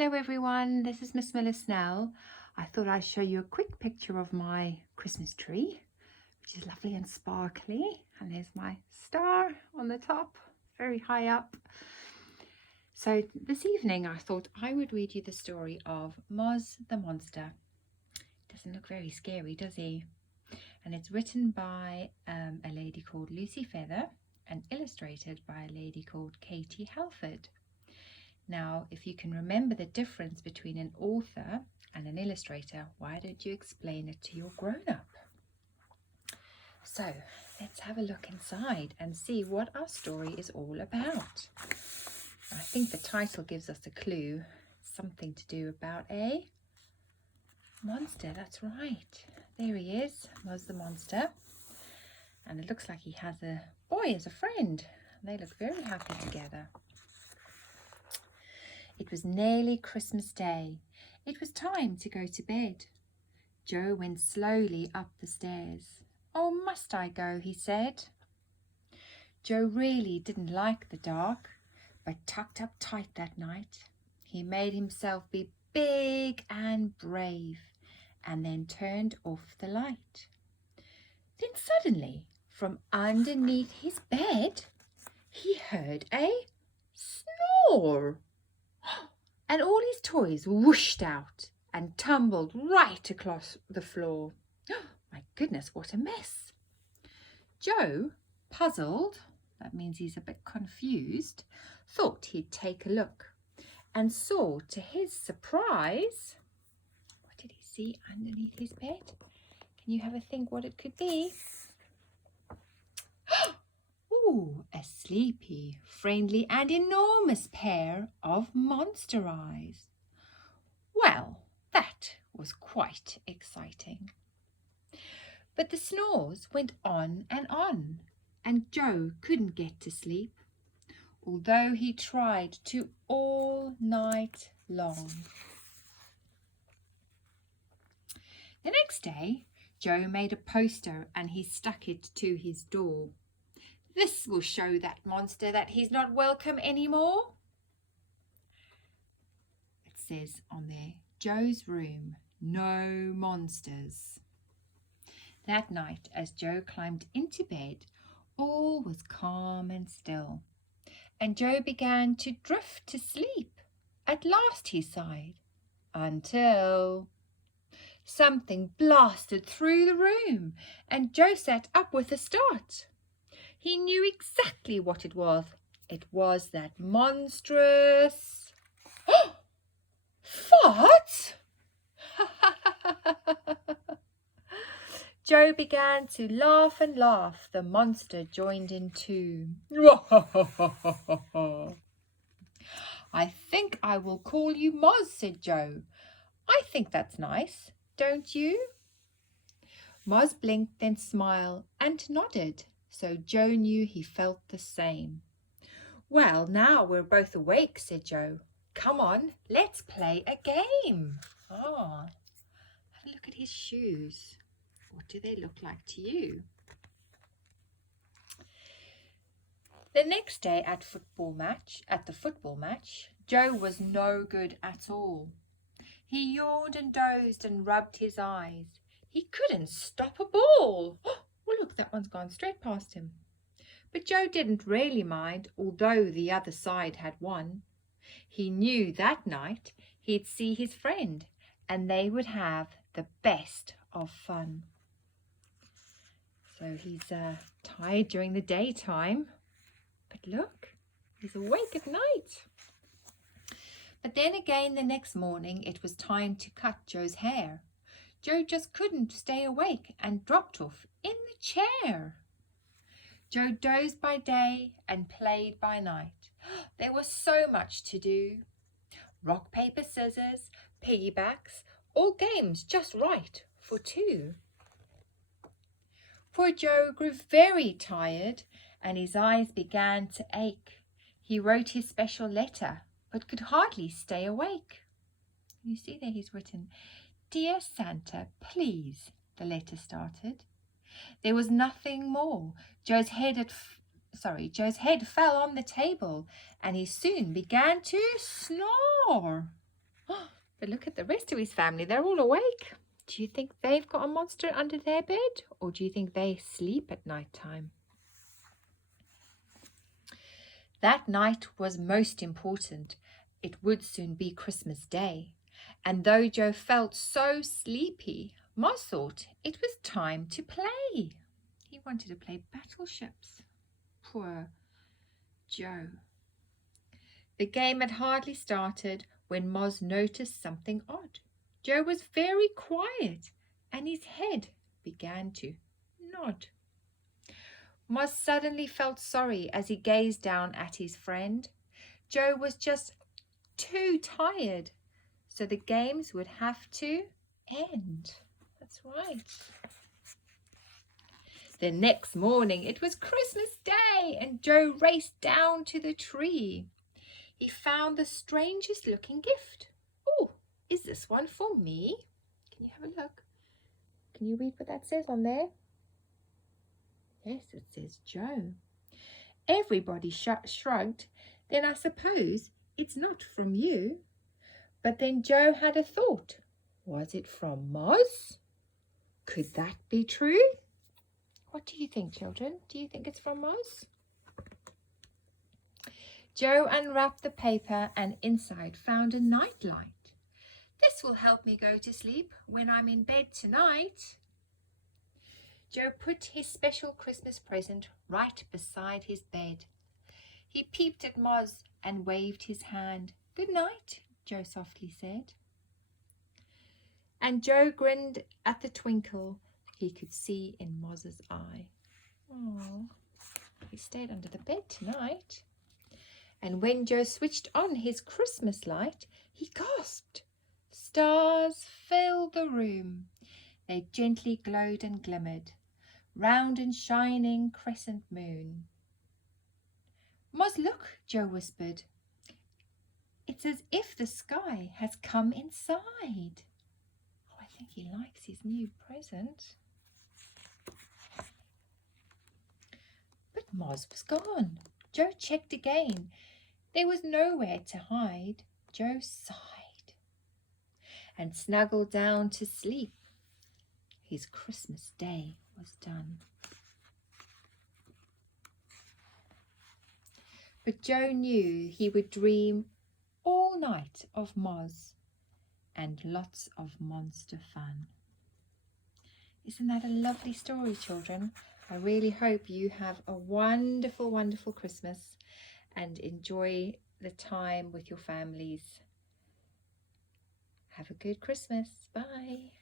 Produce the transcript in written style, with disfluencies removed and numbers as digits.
Hello everyone, this is Miss Miller Snell. I thought I'd show you a quick picture of my Christmas tree, which is lovely and sparkly. And there's my star on the top, very high up. So this evening I thought I would read you the story of Moz the Monster. Doesn't look very scary, does he? And it's written by a lady called Lucy Feather and illustrated by a lady called Katie Halford. Now, if you can remember the difference between an author and an illustrator, why don't you explain it to your grown-up? So, let's have a look inside and see what our story is all about. I think the title gives us a clue. Something to do about a monster, that's right. There he is, Moz the Monster. And it looks like he has a boy as a friend. They look very happy together. It was nearly Christmas Day. It was time to go to bed. Joe went slowly up the stairs. "Oh, must I go?" he said. Joe really didn't like the dark, but tucked up tight that night. He made himself be big and brave, and then turned off the light. Then suddenly, from underneath his bed, he heard a snore. And all his toys whooshed out and tumbled right across the floor. My goodness, what a mess. Joe, puzzled, that means he's a bit confused, thought he'd take a look and saw, to his surprise, what did he see underneath his bed? Can you have a think what it could be? Ooh, a sleepy, friendly and enormous pair of monster eyes. Well, that was quite exciting. But the snores went on, and Joe couldn't get to sleep, although he tried to all night long. The next day, Joe made a poster and he stuck it to his door. "This will show that monster that he's not welcome anymore." It says on there, "Joe's room, no monsters." That night, as Joe climbed into bed, all was calm and still, and Joe began to drift to sleep. At last he sighed, until something blasted through the room, and Joe sat up with a start. He knew exactly what it was. It was that monstrous fart! Joe began to laugh and laugh. The monster joined in too. "I think I will call you Moz," said Joe. "I think that's nice, don't you?" Moz blinked, then smiled and nodded, so Joe knew he felt the same. "Well, now we're both awake," said Joe. "Come on, let's play a game." Have a look at his shoes. What do they look like to you? The next day at the football match, Joe was no good at all. He yawned and dozed and rubbed his eyes. He couldn't stop a ball. Oh, look, that one's gone straight past him. But Joe didn't really mind, although the other side had won. He knew that night he'd see his friend, and they would have the best of fun. So he's tired during the daytime, but look, he's awake at night. But then again the next morning it was time to cut Joe's hair. Joe just couldn't stay awake and dropped off in the chair. Joe dozed by day and played by night. There was so much to do. Rock, paper, scissors, piggybacks, all games just right for two. Poor Joe grew very tired and his eyes began to ache. He wrote his special letter but could hardly stay awake. You see there he's written, "Dear Santa, please," the letter started. There was nothing more. Joe's head fell on the table and he soon began to snore. But look at the rest of his family. They're all awake. Do you think they've got a monster under their bed? Or do you think they sleep at night time? That night was most important. It would soon be Christmas Day. And though Joe felt so sleepy, Moz thought it was time to play. He wanted to play battleships. Poor Joe. The game had hardly started when Moz noticed something odd. Joe was very quiet and his head began to nod. Moz suddenly felt sorry as he gazed down at his friend. Joe was just too tired, so the games would have to end. That's right. The next morning it was Christmas Day and Joe raced down to the tree. He found the strangest looking gift. Oh, is this one for me? Can you have a look? Can you read what that says on there? Yes, it says Joe. Everybody shrugged. Then I suppose it's not from you. But then Joe had a thought. Was it from Moz? Could that be true? What do you think, children? Do you think it's from Moz? Joe unwrapped the paper and inside found a nightlight. This will help me go to sleep when I'm in bed tonight. Joe put his special Christmas present right beside his bed. He peeped at Moz and waved his hand. Good night, Joe softly said. And Joe grinned at the twinkle he could see in Moz's eye. Oh, he stayed under the bed tonight. And when Joe switched on his Christmas light, he gasped. Stars filled the room. They gently glowed and glimmered. Round and shining crescent moon. Moz, look, Joe whispered. It's as if the sky has come inside. Oh, I think he likes his new present. But Moz was gone. Joe checked again. There was nowhere to hide. Joe sighed and snuggled down to sleep. His Christmas Day was done. But Joe knew he would dream all night of Moz and lots of monster fun. Isn't that a lovely story, children? I really hope you have a wonderful, wonderful Christmas and enjoy the time with your families. Have a good Christmas. Bye.